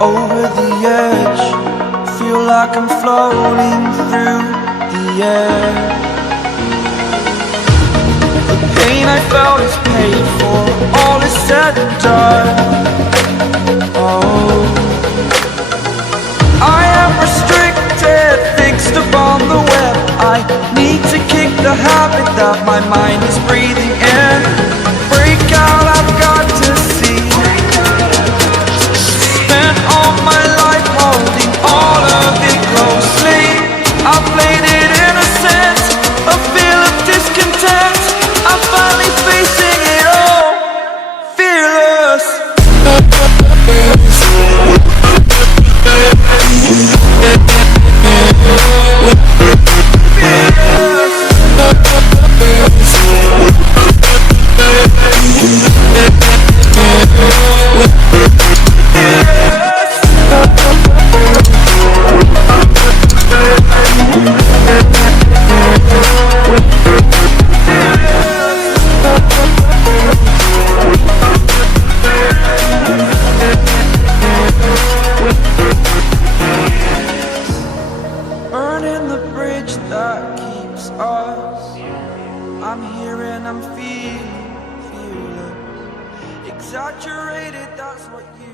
Over the edge, feel like I'm floating through the air. The pain I felt is paid for, all is said and done. Oh, I am restricted, fixed upon the web. I need to kick the habit that my mind is breathing in. Break out, I've got to see. Spent all my life holding all of it closely. I played it innocent, a feel of discontent. I'm finally facing it all, fearless. Burning the bridge that keeps us. I'm here and I'm feeling fearless. Exaggerated, that's what you